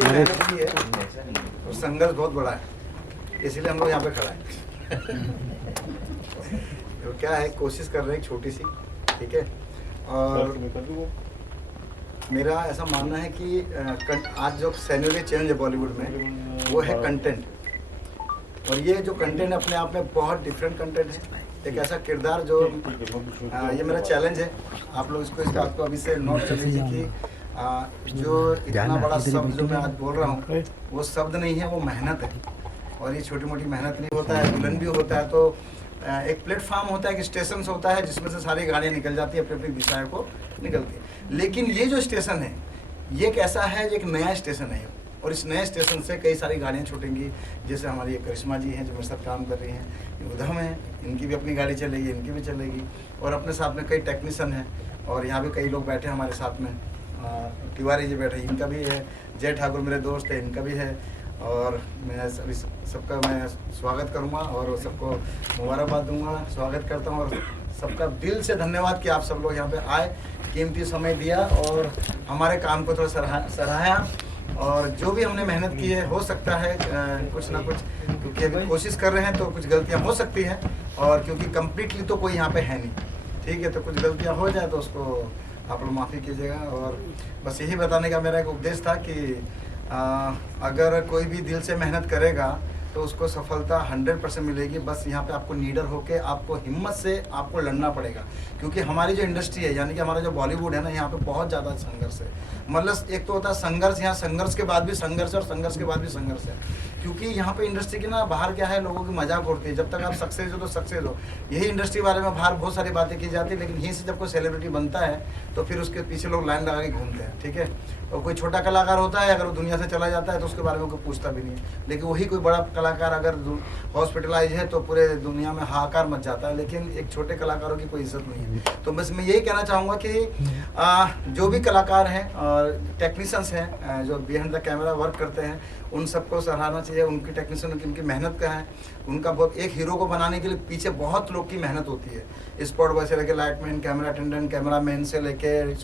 सी मेहनत की है और संघर्ष बहुत बड़ा है, इसलिए हम लोग यहाँ पे खड़ा है। तो क्या है, कोशिश कर रहे हैं छोटी सी, ठीक है। और मेरा ऐसा मानना है कि आज जो सिनेरियो चेंज है बॉलीवुड में, वो है कंटेंट। और ये जो कंटेंट अपने आप में बहुत डिफरेंट कंटेंट है, एक ऐसा किरदार जो ये मेरा चैलेंज है। आप लोग इसको इस बात को अभी से नोट कर लीजिए कि जो इतना बड़ा शब्द जो मैं आज बोल रहा हूँ, वो शब्द नहीं है, वो मेहनत है। और ये छोटी मोटी मेहनत नहीं होता है, दुल्हन भी होता है। तो एक प्लेटफॉर्म होता है, कि स्टेशन होता है जिसमें से सारी गाड़ियाँ निकल जाती है, अपनी अपनी दिशाओं को निकलती है। लेकिन ये जो स्टेशन है, ये एक ऐसा है, एक नया स्टेशन है। और इस नए स्टेशन से कई सारी गाड़ियाँ छूटेंगी। जैसे हमारी एक करिश्मा जी हैं जो मेरे साथ काम कर रही हैं, ये उधम है, इनकी भी अपनी गाड़ी चलेगी, इनकी भी चलेगी। और अपने साथ में कई टेक्नीशियन हैं, और यहाँ भी कई लोग बैठे हैं हमारे साथ में। तिवारी जी बैठे, इनका भी है। जय ठाकुर मेरे दोस्त है, इनका भी है। और मैं सबका मैं स्वागत करूँगा और सबको मुबारकबाद दूंगा, स्वागत करता हूँ। और सबका दिल से धन्यवाद कि आप सब लोग यहाँ पे आए, कीमती समय दिया और हमारे काम को थोड़ा सराहा। और जो भी हमने मेहनत की है, हो सकता है कुछ ना कुछ, क्योंकि अभी कोशिश कर रहे हैं तो कुछ गलतियाँ हो सकती हैं। और क्योंकि कम्प्लीटली तो कोई यहाँ पे है नहीं, ठीक है, तो कुछ गलतियाँ हो जाए तो उसको आप लोग माफ़ी कीजिएगा। और बस यही बताने का मेरा एक उपदेश था कि अगर कोई भी दिल से मेहनत करेगा तो उसको सफलता 100% मिलेगी। बस यहाँ पे आपको नीडर होके, आपको हिम्मत से आपको लड़ना पड़ेगा। क्योंकि हमारी जो इंडस्ट्री है, यानी कि हमारा जो बॉलीवुड है ना, यहाँ पे बहुत ज़्यादा संघर्ष है। मतलब एक तो होता है संघर्ष, यहाँ संघर्ष के बाद भी संघर्ष है और संघर्ष के बाद भी संघर्ष है। क्योंकि यहाँ पे इंडस्ट्री की ना बाहर क्या है, लोगों की मजाक उड़ती है। जब तक आप सक्सेस हो तो सक्सेस हो, यही इंडस्ट्री बारे में बाहर बहुत सारी बातें की जाती है। लेकिन यहीं से जब कोई सेलिब्रिटी बनता है तो फिर उसके पीछे लोग लाइन लगा के घूमते हैं, ठीक है। और कोई छोटा कलाकार होता है, अगर वो दुनिया से चला जाता है तो उसके बारे में कोई पूछता भी नहीं है। लेकिन वही कोई बड़ा कलाकार अगर हॉस्पिटलाइज है तो पूरे दुनिया में हाहाकार मच जाता है। लेकिन एक छोटे कलाकारों की कोई इज्जत नहीं है। तो बस मैं यही कहना चाहूँगा कि जो भी कलाकार हैं और टेक्नीशियंस हैं जो बिहाइंड द कैमरा वर्क करते हैं, उन सबको सराहना चाहिए। उनकी टेक्नीशियन उनकी मेहनत का है, उनका बहुत, एक हीरो को बनाने के लिए पीछे बहुत लोग की मेहनत होती है। स्पॉट बॉय से लेकर lightman, camera attendant, camera man से लेकर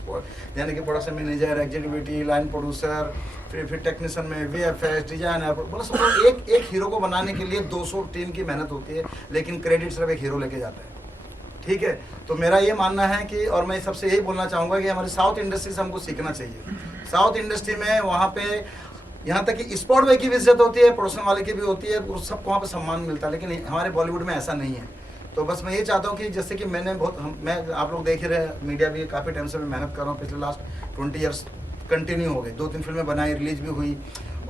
यानी कि production manager, executive, line producer, फिर टेक्नीशियन में VFX, डिजाइनर, मतलब सब एक हीरो को बनाने के लिए 200 टीम की मेहनत होती है। लेकिन क्रेडिट सिर्फ एक हीरो लेके जाता है, ठीक है। तो मेरा ये मानना है कि, और मैं सबसे यही बोलना चाहूँगा कि हमारी साउथ इंडस्ट्री से हमको सीखना चाहिए। साउथ इंडस्ट्री में वहाँ पे यहाँ तक कि स्पॉट बॉय की भी इज्जत होती है, प्रोडक्शन वाले की भी होती है, और सबको वहाँ पे सम्मान मिलता है। लेकिन हमारे बॉलीवुड में ऐसा नहीं है। तो बस मैं ये चाहता हूँ कि जैसे कि मैं आप लोग देख ही रहे, मीडिया भी काफ़ी टाइम से मैं मेहनत कर रहा हूँ, पिछले लास्ट 20 ईयर्स कंटिन्यू हो गए। 2-3 फिल्में बनाई, रिलीज भी हुई,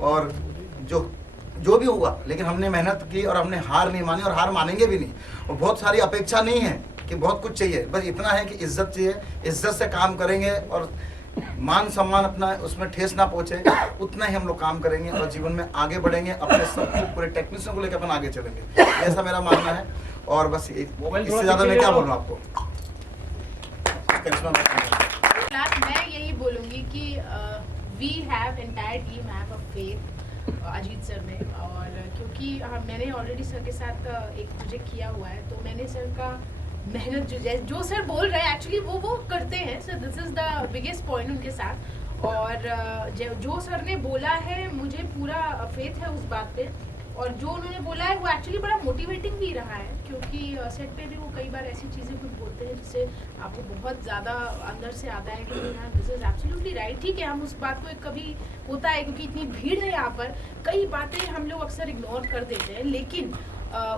और जो भी हुआ, लेकिन हमने मेहनत की और हमने हार नहीं मानी और हार मानेंगे भी नहीं। और बहुत सारी अपेक्षा नहीं है कि बहुत कुछ चाहिए, बस इतना है कि इज्जत चाहिए। इज्जत से काम करेंगे और मान सम्मान अपना उसमें ठेस ना पहुंचे, उतना ही हम लोग काम करेंगे और जीवन में आगे बढ़ेंगे। अपने सब पूरे टेक्नीशियन को लेकर अपन आगे चलेंगे, ऐसा मेरा मानना है। और बस इससे ज़्यादा मैं क्या बोलूँ आपको। मैं यही बोलूँगी कि we have entire team have a faith Ajit sir में। और क्योंकि मैंने ऑलरेडी सर के साथ एक प्रोजेक्ट किया हुआ है, तो मैंने सर का मेहनत जो सर बोल रहे हैं एक्चुअली वो करते हैं। Sir this is the biggest point उनके साथ। और जो सर ने बोला है, मुझे पूरा फेथ है उस बात पे। और जो उन्होंने बोला है वो एक्चुअली बड़ा मोटिवेटिंग भी रहा है, क्योंकि सेट पे भी वो कई बार ऐसी चीज़ें कुछ बोलते हैं जिससे आपको बहुत ज़्यादा अंदर से आता है कि हाँ दिस इज़ एब्सोल्युटली राइट। ठीक है, हम उस बात को कभी होता है क्योंकि इतनी भीड़ है यहाँ पर, कई बातें हम लोग अक्सर इग्नोर कर देते हैं। लेकिन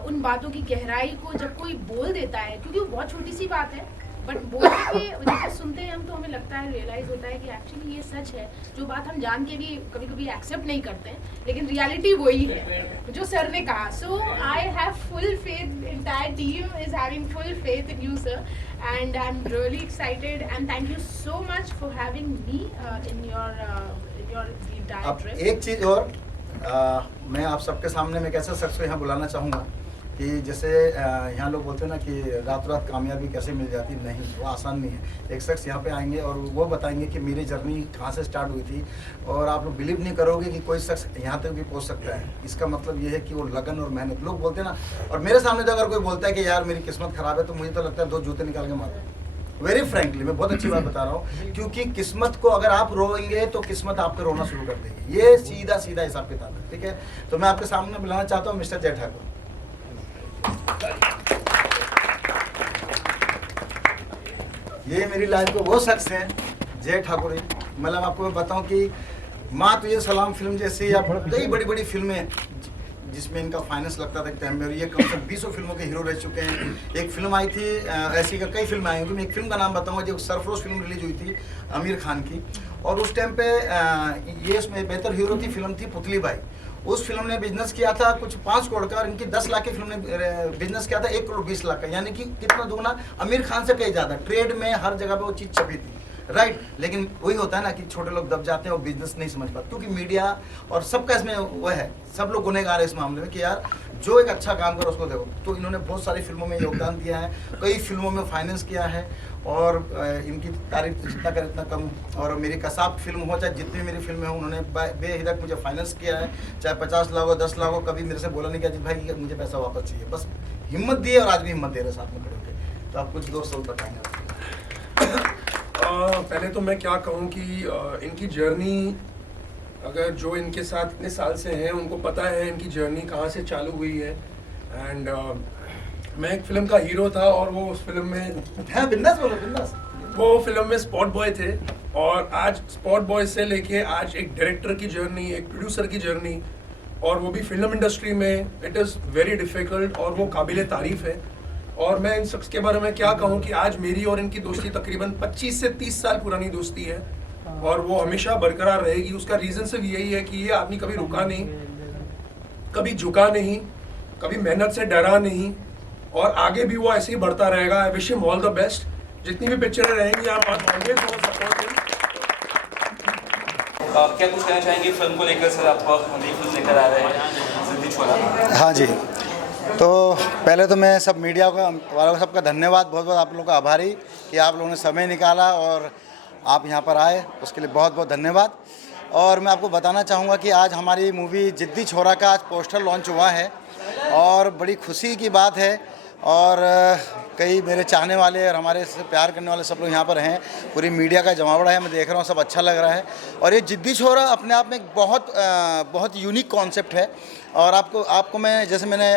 उन बातों की गहराई को जब कोई बोल देता है, क्योंकि वो बहुत छोटी सी बात है, बट बोलने के जब सुनते हैं हम तो हमें लगता है, रियलाइज होता है कि एक्चुअली ये सच है। जो बात हम जान के भी कभी कभी एक्सेप्ट नहीं करते हैं, लेकिन रियलिटी वही है जो सर ने कहा। So I have full faith, entire team is having full faith in you sir, and I am really excited and thank you so much for having me in your entire trip. एक चीज़ और मैं आप सबके सामने में कैसे शख्स को यहाँ बुलाना चाहूँगा कि जैसे यहाँ लोग बोलते हैं ना कि रातों रात कामयाबी कैसे मिल जाती, नहीं, वो आसान नहीं है। एक शख्स यहाँ पे आएंगे और वो बताएंगे कि मेरी जर्नी कहाँ से स्टार्ट हुई थी, और आप लोग बिलीव नहीं करोगे कि कोई शख्स यहाँ तक भी पहुँच सकता है। इसका मतलब ये है कि वो लगन और मेहनत, लोग बोलते हैं ना, और मेरे सामने तो अगर कोई बोलता है कि यार मेरी किस्मत ख़राब है, तो मुझे तो लगता है 2 जूते निकाल के मारो, वेरी फ्रैंकली मैं बहुत अच्छी बात बता रहा हूँ, क्योंकि किस्मत को अगर आप रोएंगे तो किस्मत आपको रोना शुरू कर देगी। ये सीधा सीधा हिसाब किताब है, ठीक है। तो मैं आपके सामने बुलाना चाहता हूँ मिस्टर जय ठाकुर। ये मेरी लाइफ को वो शख्स हैं जय ठाकुर जी। मतलब आपको मैं बताऊं कि माँ तुझे सलाम फिल्म जैसी या कई बड़ी बड़ी फिल्में जिसमें इनका फाइनेंस लगता था एक टाइम में, और ये कम से कम 20 फिल्मों के हीरो रह चुके हैं। एक फिल्म आई थी ऐसी का कई फिल्में आई होंगी, मैं एक फिल्म का नाम बताऊंगा जो सरफरोश फिल्म रिलीज हुई थी आमिर खान की, और उस टाइम पे ये इसमें बेहतर हीरो थी, फिल्म थी पुतली बाई। उस फिल्म ने बिजनेस किया था कुछ 5 करोड़ का, और इनकी 10 लाख की फिल्म ने बिजनेस किया था 1 करोड़ 20 लाख का, यानी कि कितना दुगना, आमिर खान से कहीं ज़्यादा। ट्रेड में हर जगह पे वो चीज़ छपी थी, राइट। लेकिन वही होता है ना कि छोटे लोग दब जाते हैं और बिजनेस नहीं समझ पाते, क्योंकि मीडिया और सबका इसमें वह है, सब लोग गुनहगार है इस मामले में कि यार जो एक अच्छा काम करो उसको देखो। तो इन्होंने बहुत सारी फिल्मों में योगदान दिया है, कई फिल्मों में फाइनेंस किया है, और इनकी तारीफ जितना करे इतना कम। और मेरी कसाब फिल्म हो चाहे जितनी मेरी फिल्में हो, उन्होंने बेहिदक मुझे फाइनेंस किया है, चाहे 50 लाख हो 10 लाख हो, कभी मेरे से बोला नहीं कि अजीत भाई मुझे पैसा वापस चाहिए, बस हिम्मत दी है और आज भी हिम्मत दे रहे साथ में खड़े होकर। तो आप कुछ दोस्त बताएंगे। पहले तो मैं क्या कहूँ कि इनकी जर्नी, अगर जो इनके साथ इतने साल से हैं उनको पता है इनकी जर्नी कहाँ से चालू हुई है। एंड मैं एक फिल्म का हीरो था, और वो उस फिल्म में बिंदास बोलो बिंदास। वो फिल्म में स्पॉट बॉय थे, और आज स्पॉट बॉय से लेके आज एक डायरेक्टर की जर्नी, एक प्रोड्यूसर की जर्नी, और वो भी फिल्म इंडस्ट्री में, इट इज़ वेरी डिफ़िकल्ट और वो काबिल तारीफ़ है। और मैं इन शख्स के बारे में क्या कहूँ कि आज मेरी और इनकी दोस्ती तकरीबन 25 से 30 साल पुरानी दोस्ती है, और वो हमेशा बरकरार रहेगी। उसका रीज़न सिर्फ यही है कि ये आदमी कभी रुका नहीं, कभी झुका नहीं, कभी मेहनत से डरा नहीं, और आगे भी वो ऐसे ही बढ़ता रहेगा। I wish him all the best. जितनी भी पिक्चरें रहेंगी आप ऑलवेज सपोर्ट हिम। क्या कुछ कहना चाहेंगे फिल्म को लेकर सर? आप नई फिल्म लेकर आ रहे हैं जिद्दी छोरा। हाँ जी, तो पहले तो मैं सब मीडिया वालों का सबका धन्यवाद, बहुत बहुत आप लोगों का आभारी कि आप लोगों ने समय निकाला और आप यहाँ पर आए, उसके लिए बहुत बहुत धन्यवाद। और मैं आपको बताना चाहूँगा कि आज हमारी मूवी जिद्दी छोरा का आज पोस्टर लॉन्च हुआ है, और बड़ी खुशी की बात है। और कई मेरे चाहने वाले और हमारे से प्यार करने वाले सब लोग यहाँ पर हैं, पूरी मीडिया का जमावड़ा है, मैं देख रहा हूँ, सब अच्छा लग रहा है। और ये जिद्दी छोरा अपने आप में एक बहुत यूनिक कॉन्सेप्ट है। और आपको मैं जैसे मैंने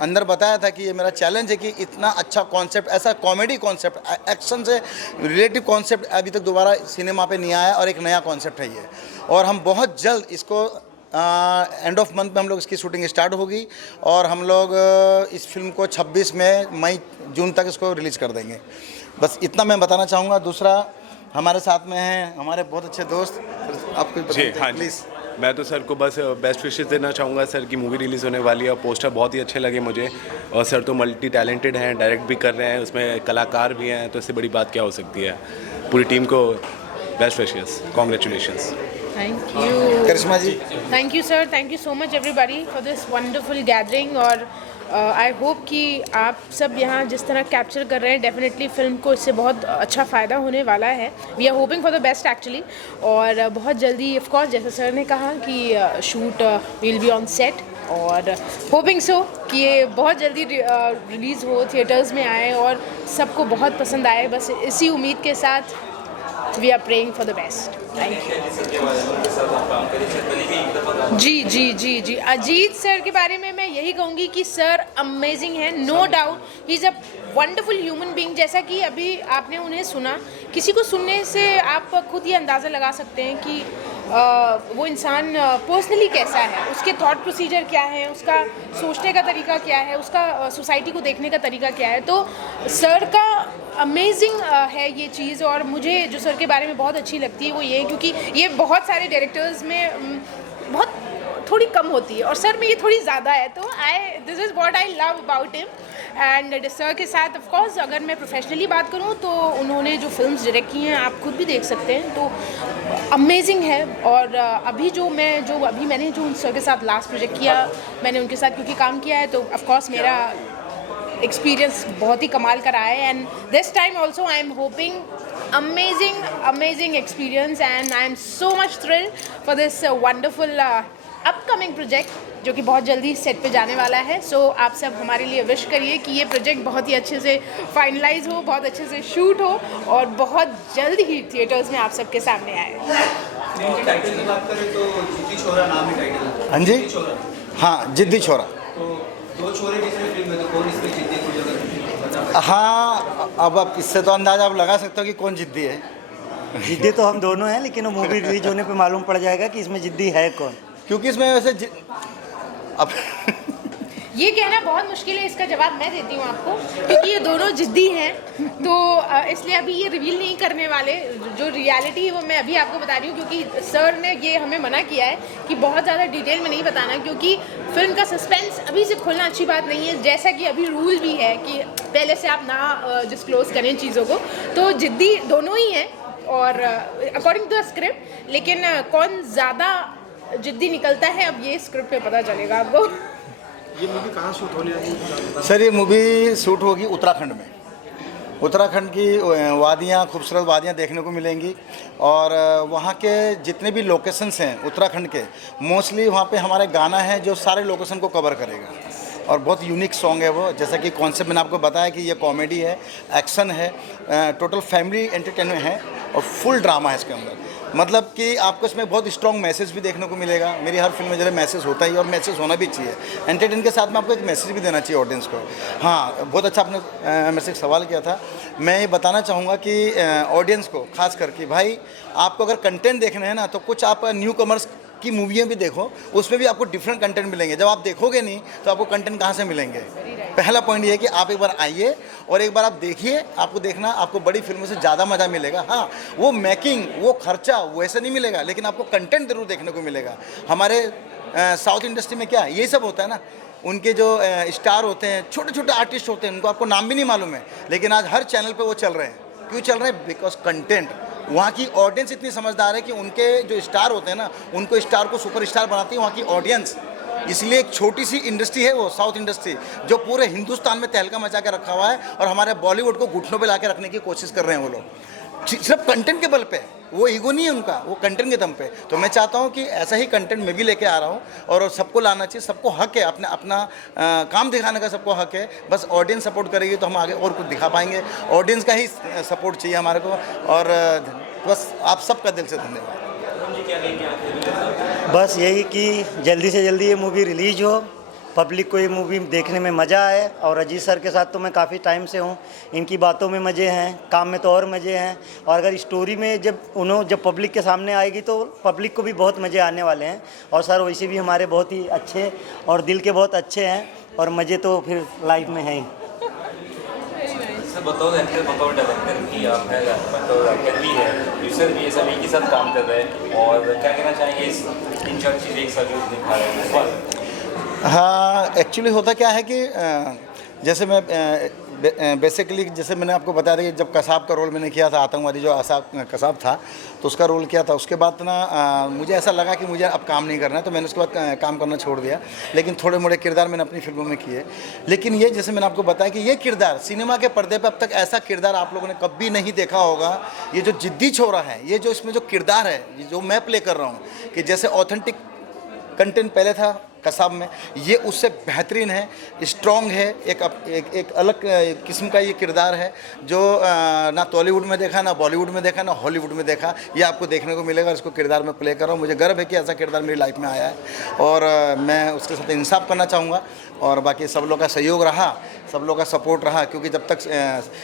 अंदर बताया था कि ये मेरा चैलेंज है कि इतना अच्छा कॉन्सेप्ट, ऐसा कॉमेडी कॉन्सेप्ट, एक्शन से रिलेटिव कॉन्सेप्ट अभी तक दोबारा सिनेमा पे नहीं आया, और एक नया कॉन्सेप्ट है ये। और हम बहुत जल्द इसको एंड ऑफ मंथ में हम लोग इसकी शूटिंग स्टार्ट होगी, और हम लोग इस फिल्म को 26 मई जून तक इसको रिलीज़ कर देंगे। बस इतना मैं बताना चाहूँगा। दूसरा, हमारे साथ में हैं हमारे बहुत अच्छे दोस्त, आप कुछ जी। हाँ, प्लीज़। मैं तो सर को बस बेस्ट विशेस देना चाहूँगा सर की मूवी रिलीज़ होने वाली है, और पोस्टर बहुत ही अच्छे लगे मुझे। और सर तो मल्टी टैलेंटेड हैं, डायरेक्ट भी कर रहे हैं, उसमें कलाकार भी हैं, तो इससे बड़ी बात क्या हो सकती है। पूरी टीम को best wishes, congratulations. Thank you. Karishma ji. Thank you sir, thank you so much everybody for this wonderful gathering। और आई होप कि आप सब यहाँ जिस तरह कैप्चर कर रहे हैं, डेफिनेटली फिल्म को इससे बहुत अच्छा फ़ायदा होने वाला है। We are hoping for the best actually. और बहुत जल्दी ऑफ कोर्स जैसे सर ने कहा कि shoot will be on set, और होपिंग सो कि ये बहुत जल्दी रिलीज़ हो, थिएटर्स में आए और सबको बहुत पसंद आए। बस इसी उम्मीद के साथ we are praying for the best. Thank you. जी, अजीत सर के बारे में मैं यही कहूँगी कि सर अमेजिंग है, no doubt. He is a wonderful human being. जैसा कि अभी आपने उन्हें सुना, किसी को सुनने से आप खुद ये अंदाज़ा लगा सकते हैं कि वो इंसान पर्सनली कैसा है, उसके थॉट प्रोसीजर क्या है, उसका सोचने का तरीका क्या है, उसका सोसाइटी को देखने का तरीका क्या है। तो सर का अमेजिंग है ये चीज़। और मुझे जो सर के बारे में बहुत अच्छी लगती है वो ये, क्योंकि ये बहुत सारे डायरेक्टर्स में बहुत थोड़ी कम होती है, और सर में ये थोड़ी ज़्यादा है। तो this is what I love about him. And sir के साथ ऑफ कोर्स अगर मैं प्रोफेशनली बात करूं तो उन्होंने जो फिल्म्स डायरेक्ट की हैं आप खुद भी देख सकते हैं, तो अमेजिंग है। और अभी मैंने जो सर के साथ लास्ट प्रोजेक्ट किया, मैंने उनके साथ क्योंकि काम किया है, तो ऑफ कोर्स मेरा एक्सपीरियंस बहुत ही कमाल का रहा है। And this time also I am hoping amazing experience, and I am so much thrilled for this wonderful upcoming project जो कि बहुत जल्दी सेट पे जाने वाला है। सो आप सब हमारे लिए विश करिए कि ये प्रोजेक्ट बहुत ही अच्छे से फाइनलाइज हो, बहुत अच्छे से शूट हो और बहुत जल्द ही थिएटर्स में आप सबके सामने आए। टाइटल की बात करें तो जिद्दी छोरा नाम है टाइटल। हाँ जी, जिद्दी छोरा। हाँ जिद्दी छोरा। तो दो छोरे जिसमें फिल्म है तो कौन इसमें जिद्दी कुछ अगर हाँ, अब आप इससे तो अंदाजा आप लगा सकते हो कि कौन जिद्दी है। जिद्दी तो हम दोनों हैं, लेकिन वो मूवी रिलीज होने पे मालूम पड़ जाएगा कि इसमें जिद्दी है कौन। क्योंकि इसमें वैसे अब ये कहना बहुत मुश्किल है, इसका जवाब मैं देती हूँ आपको, क्योंकि ये दोनों जिद्दी हैं। तो इसलिए अभी ये रिवील नहीं करने वाले। जो रियलिटी है वो मैं अभी आपको बता रही हूँ, क्योंकि सर ने ये हमें मना किया है कि बहुत ज़्यादा डिटेल में नहीं बताना, क्योंकि फिल्म का सस्पेंस अभी से खोलना अच्छी बात नहीं है। जैसा कि अभी रूल भी है कि पहले से आप ना डिस्क्लोज करें चीज़ों को। तो जिद्दी दोनों ही हैं और अकॉर्डिंग टू द स्क्रिप्ट, लेकिन कौन ज़्यादा जिद्दी निकलता है अब ये स्क्रिप्ट पे पता चलेगा आपको। ये मूवी कहाँ शूट होने वाली है? सर ये मूवी शूट होगी उत्तराखंड में। उत्तराखंड की वादियाँ, खूबसूरत वादियाँ देखने को मिलेंगी और वहाँ के जितने भी लोकेशंस हैं उत्तराखंड के, मोस्टली वहाँ पे हमारे गाना है जो सारे लोकेशन को कवर करेगा और बहुत यूनिक सॉन्ग है वो। जैसा कि कॉन्सेप्ट मैंने आपको बताया कि ये कॉमेडी है, एक्शन है, टोटल फैमिली एंटरटेनमेंट है और फुल ड्रामा है इसके अंदर। मतलब कि आपको इसमें बहुत स्ट्रॉन्ग मैसेज भी देखने को मिलेगा। मेरी हर फिल्म में जरा मैसेज होता ही और मैसेज होना भी चाहिए। एंटरटेन के साथ में आपको एक मैसेज भी देना चाहिए ऑडियंस को। हाँ, बहुत अच्छा आपने मेरे से एक सवाल किया था। मैं ये बताना चाहूँगा कि ऑडियंस को खास करके, भाई आपको अगर कंटेंट देखना है ना तो कुछ आप न्यू कमर्स की मूवियाँ भी देखो, उसमें भी आपको डिफरेंट कंटेंट मिलेंगे। जब आप देखोगे नहीं तो आपको कंटेंट कहाँ से मिलेंगे? पहला पॉइंट ये है कि आप एक बार आइए और एक बार आप देखिए। आपको देखना, आपको बड़ी फिल्मों से ज़्यादा मज़ा मिलेगा। हाँ, वो मेकिंग, वो खर्चा वैसे नहीं मिलेगा, लेकिन आपको कंटेंट जरूर देखने को मिलेगा। हमारे साउथ इंडस्ट्री में क्या यही सब होता है ना, उनके जो स्टार होते हैं, छोटे छोटे आर्टिस्ट होते हैं, उनको आपको नाम भी नहीं मालूम है, लेकिन आज हर चैनल पे वो चल रहे हैं। क्यों चल रहे हैं? Because content. वहाँ की ऑडियंस इतनी समझदार है कि उनके जो स्टार होते हैं ना, उनको स्टार को सुपरस्टार बनाती है वहाँ की ऑडियंस। इसलिए एक छोटी सी इंडस्ट्री है वो साउथ इंडस्ट्री, जो पूरे हिंदुस्तान में तहलका मचा के रखा हुआ है और हमारे बॉलीवुड को घुटनों पे ला के रखने की कोशिश कर रहे हैं वो लोग, सिर्फ कंटेंट के बल पे। वो ईगो नहीं है उनका, वो कंटेंट के दम पे। तो मैं चाहता हूँ कि ऐसा ही कंटेंट मैं भी लेके आ रहा हूँ और सबको लाना चाहिए। सबको हक है अपना अपना काम दिखाने का, सबको हक है। बस ऑडियंस सपोर्ट करेगी तो हम आगे और कुछ दिखा पाएंगे। ऑडियंस का ही सपोर्ट चाहिए हमारे को और बस आप सबका दिल से धन्यवाद। बस यही कि जल्दी से जल्दी ये मूवी रिलीज हो, पब्लिक को ये मूवी देखने में मज़ा आए। और अजीत सर के साथ तो मैं काफ़ी टाइम से हूँ, इनकी बातों में मज़े हैं, काम में तो और मज़े हैं। और अगर स्टोरी में जब पब्लिक के सामने आएगी तो पब्लिक को भी बहुत मज़े आने वाले हैं। और सर वैसे भी हमारे बहुत ही अच्छे और दिल के बहुत अच्छे हैं और मज़े तो फिर लाइफ में हैं ही। सर बतौर एक्टर, बतौर डायरेक्टर भी आप है, बतौर एक्टर भी है, प्रोड्यूसर भी है, सभी के साथ काम कर रहे हैं और क्या कहना चाहेंगे इस 3-4 चीज़ें एक साथ दिखा रहे हैं? हाँ, एक्चुअली होता क्या है कि जैसे मैं बेसिकली जैसे मैंने आपको बता रही, जब कसाब का रोल मैंने किया था, आतंकवादी जो कसाब था, तो उसका रोल किया था। उसके बाद ना मुझे ऐसा लगा कि मुझे अब काम नहीं करना है, तो मैंने उसके बाद काम करना छोड़ दिया। लेकिन थोड़े मोड़े किरदार मैंने अपनी फिल्मों में किए। लेकिन ये जैसे मैंने आपको बताया कि ये किरदार सिनेमा के पर्दे पर अब तक ऐसा किरदार आप लोगों ने कभी नहीं देखा होगा। ये जो जिद्दी छोरा है, ये जो इसमें जो किरदार है, जो मैं प्ले कर रहा हूँ, कि जैसे ऑथेंटिक कंटेंट पहले था कसाब में, ये उससे बेहतरीन है, स्ट्रॉन्ग है। एक अलग किस्म का ये किरदार है जो ना टॉलीवुड में देखा, ना बॉलीवुड में देखा, ना हॉलीवुड में देखा। ये आपको देखने को मिलेगा। इसको किरदार में प्ले कर रहा हूँ। मुझे गर्व है कि ऐसा किरदार मेरी लाइफ में आया है और मैं उसके साथ इंसाफ करना चाहूँगा। और बाकी सब लोग का सहयोग रहा, सब लोग का सपोर्ट रहा, क्योंकि जब तक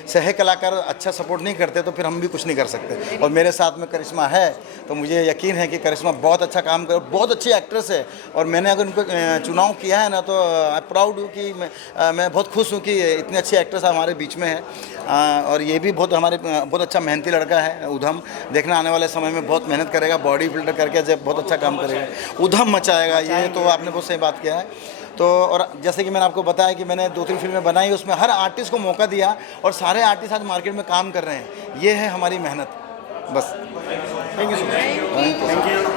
सह कलाकार अच्छा सपोर्ट नहीं करते तो फिर हम भी कुछ नहीं कर सकते। और मेरे साथ में करिश्मा है, तो मुझे यकीन है कि करिश्मा बहुत अच्छा काम कर, बहुत अच्छी एक्ट्रेस है। और मैंने अगर उनको चुनाव किया है ना, तो आई प्राउड हूँ कि मैं बहुत खुश हूँ कि इतनी अच्छी एक्ट्रेस हमारे बीच में है। और ये भी बहुत अच्छा मेहनती लड़का है उधम। देखना आने वाले समय में बहुत मेहनत करेगा, बॉडी बिल्डर करके जब बहुत अच्छा काम करेगा, उधम मचाएगा। ये तो आपने बहुत सही बात किया है। तो और जैसे कि मैंने आपको बताया कि मैंने 2-3 फिल्में बनाई, उसमें हर आर्टिस्ट को मौका दिया और सारे आर्टिस्ट आज मार्केट में काम कर रहे हैं। ये है हमारी मेहनत। बस थैंक यू सो मच।